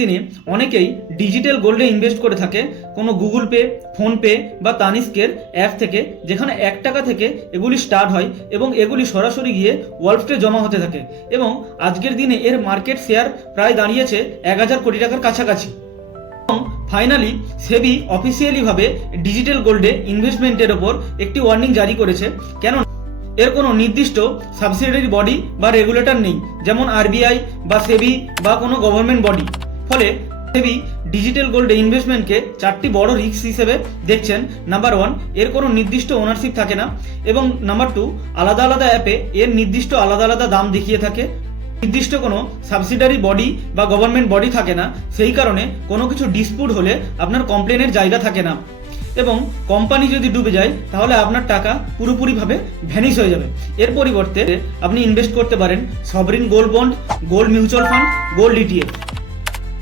দিনে অনেকেই digital গোল্ডে invest করে থাকে কোনো গুগল পে, ফোনপে বা তানিস্কের অ্যাপ থেকে, যেখানে 1 টাকা থেকে এগুলি স্টার্ট হয় এবং এগুলি সরাসরি গিয়ে ওয়ালফ্টে জমা হতে থাকে এবং আজকের দিনে এর মার্কেট শেয়ার প্রায় দাঁড়িয়েছে 1000 কোটি টাকার কাছাকাছি। এবং ফাইনালি সেবি অফিসিয়ালিভাবে ডিজিটাল গোল্ডে ইনভেস্টমেন্টের ওপর একটি ওয়ার্নিং জারি করেছে, কেন এর কোনো নির্দিষ্ট সাবসিডিয়ারি বডি বা রেগুলেটর নেই, যেমন আরবিআই বা সেবি বা কোনো গভর্নমেন্ট বডি। ফলে সেবি ডিজিটাল গোল্ডে ইনভেস্টমেন্টকে 4টি বড় রিস্ক হিসেবে দেখছেন। নাম্বার 1, এর কোনো নির্দিষ্ট ওনারশিপ থাকে না, এবং নাম্বার 2, আলাদা আলাদা অ্যাপে এর নির্দিষ্ট আলাদা আলাদা দাম দেখিয়ে থাকে। নির্দিষ্ট কোনো সাবসিডারি বডি বা গভর্নমেন্ট বডি থাকে না, সেই কারণে কোনো কিছু ডিসপুট হলে আপনার কমপ্লেনের জায়গা থাকে না, এবং কোম্পানি যদি ডুবে যায় তাহলে আপনার টাকা পুরোপুরিভাবে ভ্যানিশ হয়ে যাবে। এর পরিবর্তে আপনি ইনভেস্ট করতে পারেন sovereign gold bond, gold mutual fund, gold ETF.